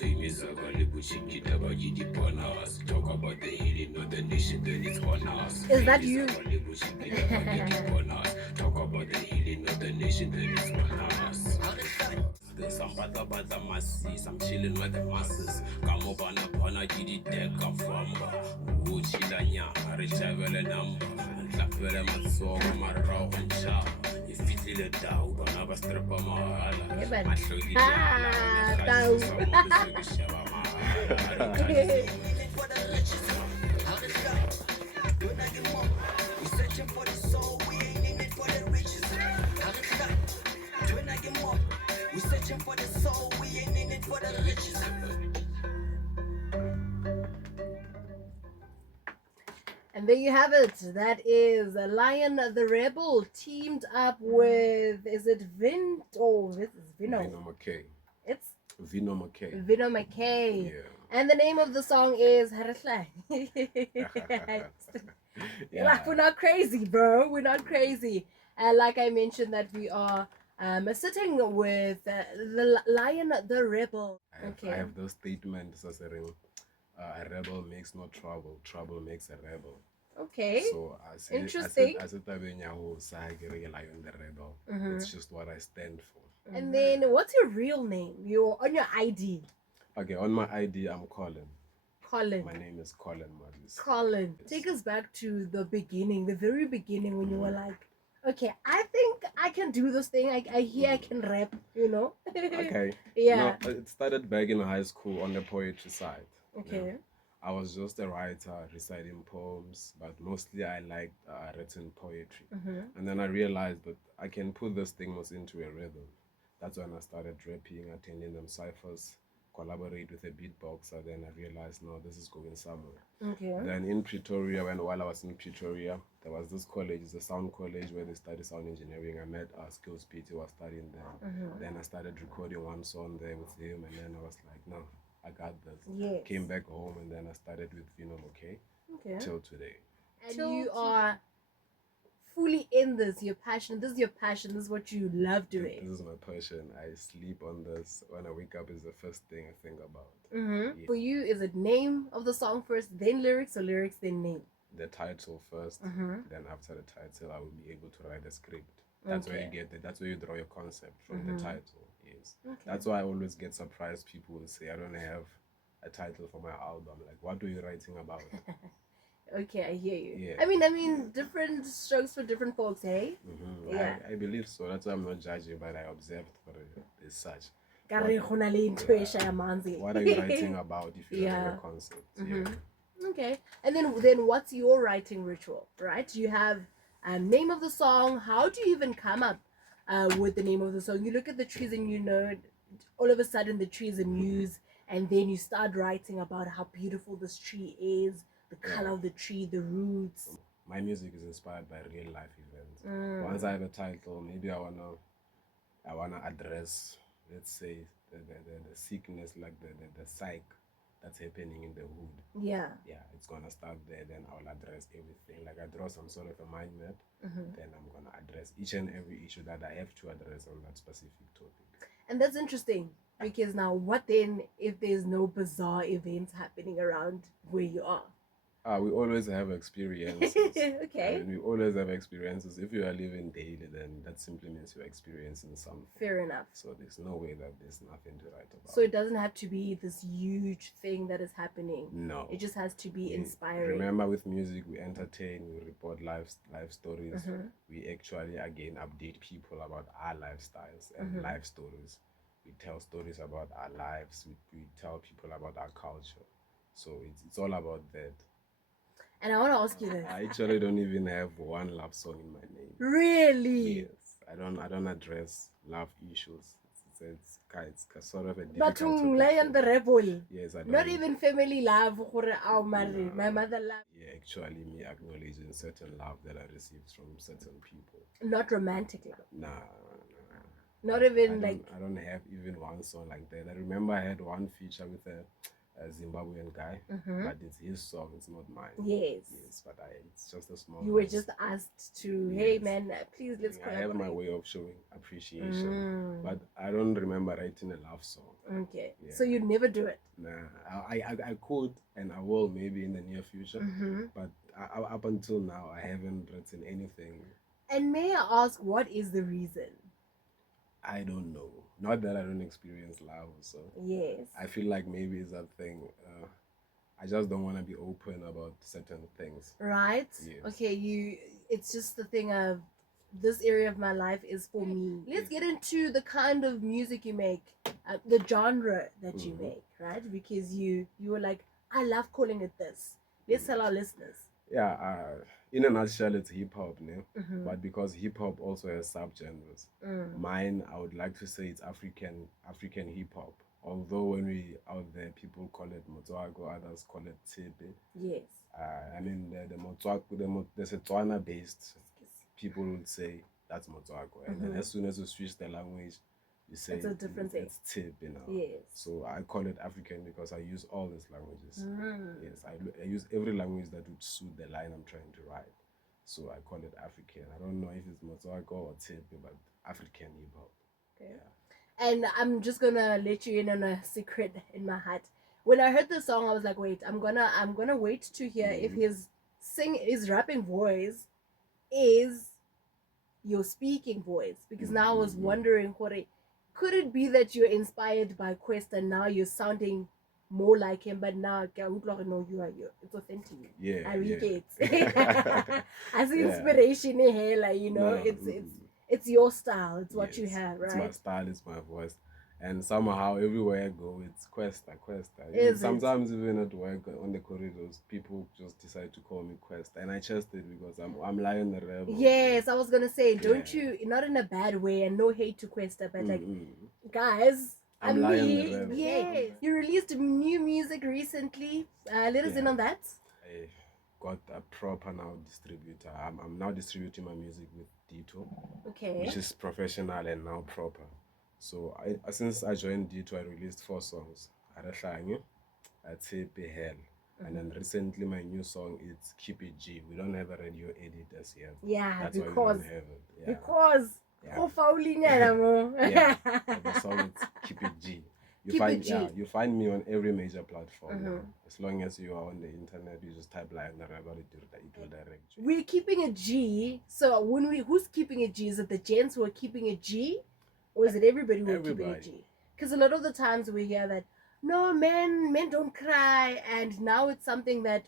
Famous Talk about the healing of the nation, then it's on us. Is that you? Talk about the healing of the nation, then it's on us. Some bata masses, I'm chilling with the masses. Come up on a pana, get it deck of famba. Who chilanya, I travel a number. And Lafela Matso, my raw and cha. If you feel it down, but never strip on my hala. I show you we searching for the soul, we ain't in it for the riches. And there you have it. That is Lion the Rebel teamed up with, is it Vin? Oh, this is Vino. Vino McKay. It's Vino McKay. Vino McKay. Yeah. And the name of the song is Harasla. Like, we're not crazy, bro. We're not crazy. Like I mentioned, that we are sitting with the Lion the Rebel. I have those statements as a rebel makes no trouble, trouble makes a rebel. Okay. So interesting. As a Lion the Rebel. It's just what I stand for. And then what's your real name? On your ID. Okay, on my ID I'm Colin. Colin. My name is Colin Moses. Colin. Take us back to the beginning, the very beginning, when you were like, okay, I think I can do this thing. I hear I can rap, you know? Okay. Yeah. No, it started back in high school on the poetry side. Okay. You know? I was just a writer, reciting poems, but mostly I liked written poetry. And then I realized that I can put this thing into a rhythm. That's when I started rapping, attending them ciphers, collaborate with a beatboxer. Then I realized, no, this is going somewhere. Okay. Then in Pretoria, while I was in Pretoria, there was this college, it's a sound college where they study sound engineering. I met Skills PT, was studying there. Then I started recording one song there with him, and then I was like, no, I got this. Yes. Came back home, and then I started with Vino okay, till today. And you are fully in this. You're passionate. This is your passion. This is what you love doing. This is my passion. I sleep on this. When I wake up, is the first thing I think about. Yeah. For you, is it name of the song first, then lyrics, or lyrics, then name? The title first. Then after the title, I will be able to write a script. That's where you get it. That's where you draw your concept from the title. Yes. Okay. That's why I always get surprised. People will say, I don't have a title for my album. Like, what are you writing about? Okay, I hear you. Yeah. I mean, different strokes for different folks, hey? Yeah. I believe so. That's why I'm not judging, but I observed for it as such. What are you writing about if you have a concept? Okay. And then what's your writing ritual, right? You have a name of the song. How do you even come up with the name of the song? You look at the trees and you know, all of a sudden the tree is a muse, and then you start writing about how beautiful this tree is, the color of the tree, the roots. My music is inspired by real life events. Once I have a title, maybe I wanna address, let's say, the sickness, like the psych that's happening in the hood. Yeah, it's gonna start there. Then I'll address everything. Like I draw some sort of a mind map. Then I'm gonna address each and every issue that I have to address on that specific topic. And that's interesting, because now what then if there's no bizarre events happening around where you are? We always have experiences. Okay. I mean, we always have experiences. If you are living daily, then that simply means you're experiencing something. Fair enough. So there's no way that there's nothing to write about. So it doesn't have to be this huge thing that is happening. No. It just has to be inspiring. Remember, with music, we entertain, we report life stories. We actually, again, update people about our lifestyles and life stories. We tell stories about our lives. We tell people about our culture. So it's all about that. And I want to ask you this. I actually don't even have one love song in my name. Really? Yes. I don't address love issues. It's sort of a difficult topic. Lion the Rebel. Yes, I don't. Not even family love. My mother love. Yeah, actually me acknowledging certain love that I received from certain people. Not romantic love. Nah. Not even I don't have even one song like that. I remember I had one feature with a Zimbabwean guy, but it's his song, it's not mine. Yes, but it's just a small. You were just asked to, hey man, please let's collaborate. I have my way of showing appreciation, but I don't remember writing a love song. Okay. Yeah. So you'd never do it? Nah, I could and I will maybe in the near future, but up until now I haven't written anything. And may I ask, what is the reason? I don't know. Not that I don't experience love, so Yes. I feel like maybe it's that thing. I just don't want to be open about certain things. Right? Yes. Okay, it's just the thing of this area of my life is for me. Let's get into the kind of music you make, the genre that you make, right? Because you were like, I love calling it this. Let's tell our listeners. Yeah, in a nutshell, it's hip hop, but because hip hop also has subgenres, mine I would like to say it's African hip hop. Although when we out there, people call it Motswako, others call it Tipi. Yes. I mean the Motswako, the Setswana based people would say that's Motswako, and then as soon as you switch the language, you say it's a different thing. It's Tip, Yes. So I call it African because I use all these languages. Yes, I use every language that would suit the line I'm trying to write. So I call it African. I don't know if it's Motswako or Tip, but African hip hop. Okay. Yeah. And I'm just gonna let you in on a secret in my heart. When I heard the song, I was like, wait, I'm gonna wait to hear if his rapping voice is your speaking voice, because now I was wondering could it be that you're inspired by Quest and now you're sounding more like him, but now no, it's authentic. Yeah, I read it. Yeah. I see inspiration in here, like it's your style, it's what you have, right? It's my style, it's my voice. And somehow everywhere I go, it's Questa. Sometimes even at work on the corridors, people just decide to call me Quest, and I chest it because I'm Lion the Rebel. Yes, I was gonna say, don't you? Not in a bad way, and no hate to Questa, but like, guys, I'm Lion the Rebel. Yes, you released new music recently. Let us in on that. I got a proper now distributor. I'm now distributing my music with Dito, which is professional and now proper. So since I joined D2, I released 4 songs. Arahlange, Atepe Hell. And then recently my new song is Keep It G. We don't have a radio edit as yet. Yeah, that's because why we don't have it. Yeah. Because The song is Keep It G. You find me on every major platform now. As long as you are on the internet, you just type Lion the Rebel, it will direct you. We're keeping a G. So who's keeping a G? Is it the gents who are keeping a G? Or is it everybody who are keeping a G? Because a lot of the times we hear that, no, men don't cry, and now it's something that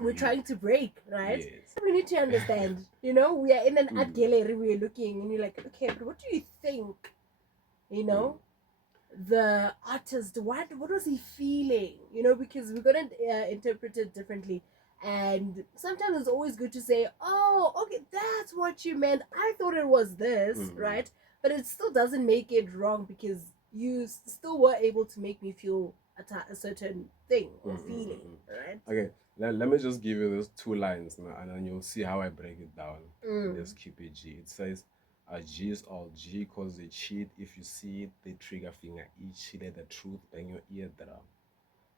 we're trying to break, right? Yes. We need to understand, we are in an art gallery, we're looking, and you're like, okay, but what do you think, the artist, what was he feeling, because we're going to interpret it differently. And sometimes it's always good to say, oh, okay, that's what you meant. I thought it was this, right? But it still doesn't make it wrong, because you still were able to make me feel a certain thing or feeling, right? Okay, let me just give you those 2 lines now, and then you'll see how I break it down. Let's keep it G. It says, a G is all G cause they cheat. If you see it, they trigger finger each. Let the truth bang your eardrum.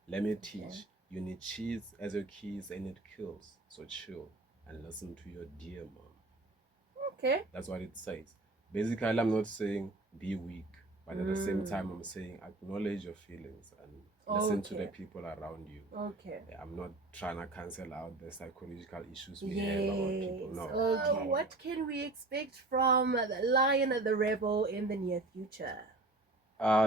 Let me teach. You need cheese as your keys and it kills. So chill and listen to your dear mom. Okay. That's what it says. Basically, I'm not saying be weak, but at the same time, I'm saying acknowledge your feelings and listen to the people around you. Okay. I'm not trying to cancel out the psychological issues we have about people. No. Okay. What can we expect from the Lion the Rebel in the near future?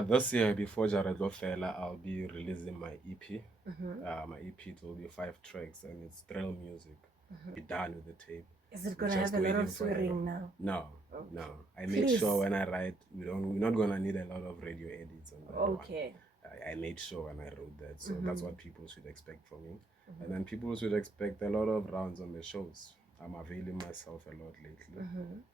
This year, before Jared Fela, I'll be releasing my EP. My EP will be 5 tracks, and it's drill music. Be done with the tape. Is it gonna have a lot of swearing now? No. I made sure when I write, we're not gonna need a lot of radio edits on that. Okay. I made sure when I wrote that, so that's what people should expect from me. And then people should expect a lot of rounds on the shows. I'm availing myself a lot lately.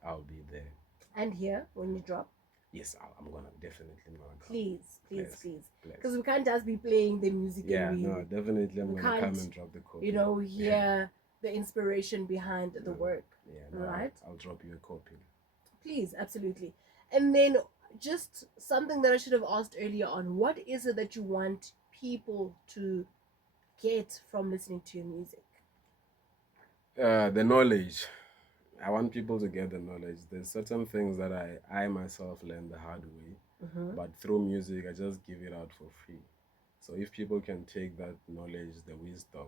I'll be there. And here, when you drop? Yes, I'm gonna definitely come. Please. Because we can't just be playing the music. Yeah, no, definitely I'm gonna come and drop the copy. Hear the inspiration behind the work. Yeah, no, right? I'll drop you a copy. Please, absolutely. And then just something that I should have asked earlier on, what is it that you want people to get from listening to your music? The knowledge. I want people to get the knowledge. There's certain things that I myself learned the hard way. but through music, I just give it out for free. So if people can take that knowledge, the wisdom,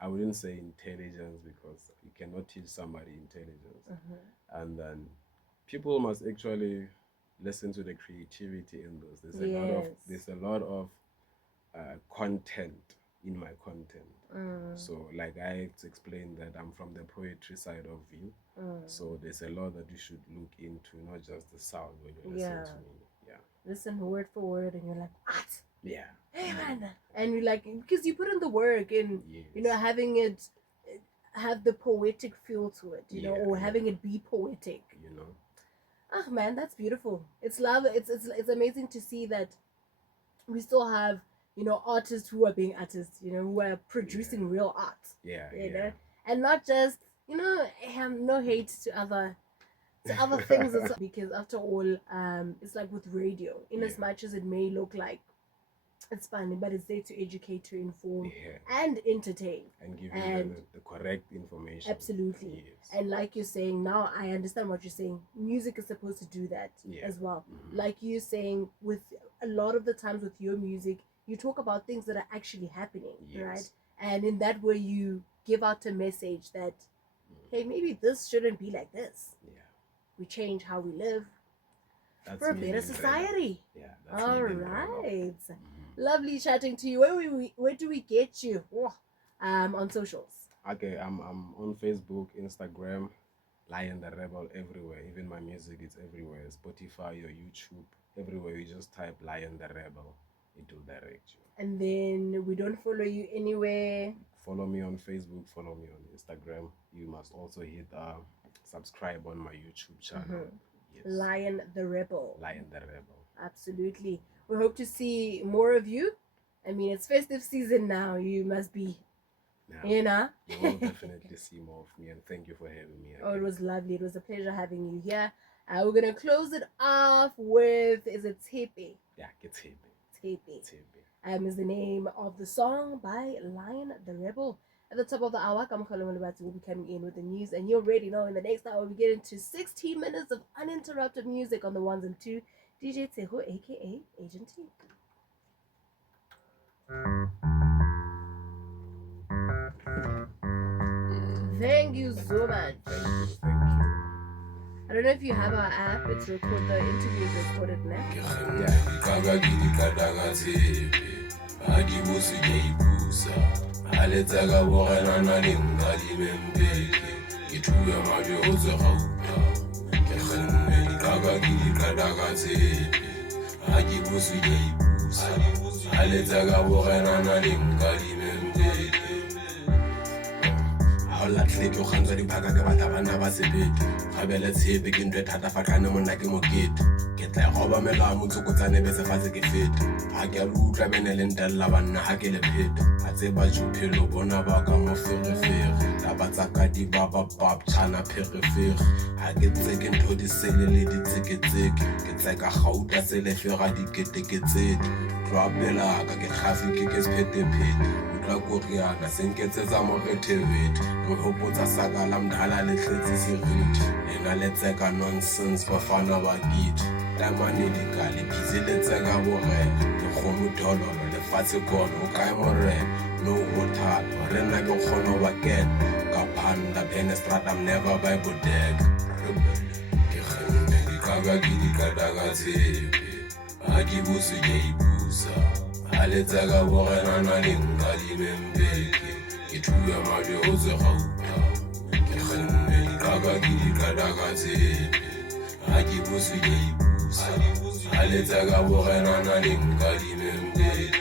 I wouldn't say intelligence because you cannot teach somebody intelligence, and then people must actually listen to the creativity in this. There's a lot of content in my content. So like I explained that I'm from the poetry side of view. So there's a lot that you should look into, not just the sound when you listen to me. Yeah. Listen word for word and you're like, what? Yeah. Hey man. And you're like, because you put in the work and you know, having it have the poetic feel to it, you know, or having it be poetic. You know. Ah man, that's beautiful. It's love. It's amazing to see that we still have, you know, artists who are being artists, you know, who are producing real art. You know, and not just, you know, no hate to other things because after all, it's like with radio, in as much as it may look like it's funny, but it's there to educate, to inform, and entertain, and give you the correct information. Absolutely. And like you're saying now, I understand what you're saying. Music is supposed to do that as well. Like you're saying, with a lot of the times with your music, you talk about things that are actually happening, right? And in that way, you give out a message that, hey, maybe this shouldn't be like this. We change how we live for a better society. All right. Lovely chatting to you. Where do we get you? On socials. Okay, I'm on Facebook, Instagram, Lion the Rebel, everywhere. Even my music is everywhere. Spotify or YouTube, everywhere. You just type Lion the Rebel, it will direct you. And then we don't follow you anywhere. Follow me on Facebook, follow me on Instagram. You must also hit subscribe on my YouTube channel. Lion the Rebel. Lion the Rebel. Absolutely. We hope to see more of you. I mean, it's festive season now. You must be, you know. You will definitely see more of me, and thank you for having me again. Oh, it was lovely. It was a pleasure having you here. We're going to close it off with, is it Tepe? Yeah, it's Tepe. Tepe. Is the name of the song by Lion the Rebel. At the top of the hour, Kamakalo Malabati will be coming in with the news, and you already know in the next hour we get into 16 minutes of uninterrupted music on the ones and two. DJ Teho, aka Agent T. Thank you so much. Thank you. I don't know if you have our app. It's recorded. The interview is recorded now. La tleke o gantsa diphaka ke batla bana ba sebete gabele tshepe ke ntwe thata fa tlhane monna ke mokete ke tla goba melao motsokotsane be sefatshe ke fete ga ke a utlwa bene le ntella banna ga ke le phete a tseba jophelo bona ba ka mo ferefere taba tsa ka di ba tshana pherefere ga ke tseke ntho di sele le ditseketseke ke tseka gauta selefega diketeketsete tloapela ka ke traffic ke sephetephete la Koreana senketsetsa moretevete mohopotsa saka la mdala le tletse seriti lena le tseka nonsense bafana ba gidi tamane dikale busy le tseka borena ke kgomo dololo le fatshe kono o kae morena no hotel re nna ke kgono ba ken ka phanda penestrata never by bodeg ke khane dikaga dikadaga tsepe a di busu ye ibusa Aletsaka borena na lengadi membeke ke thuya madi o se gauta ke kgenne dikaga ke dikadaga tsepe ga ke bosi ke ibusa aletsaka borena na lengadi membeke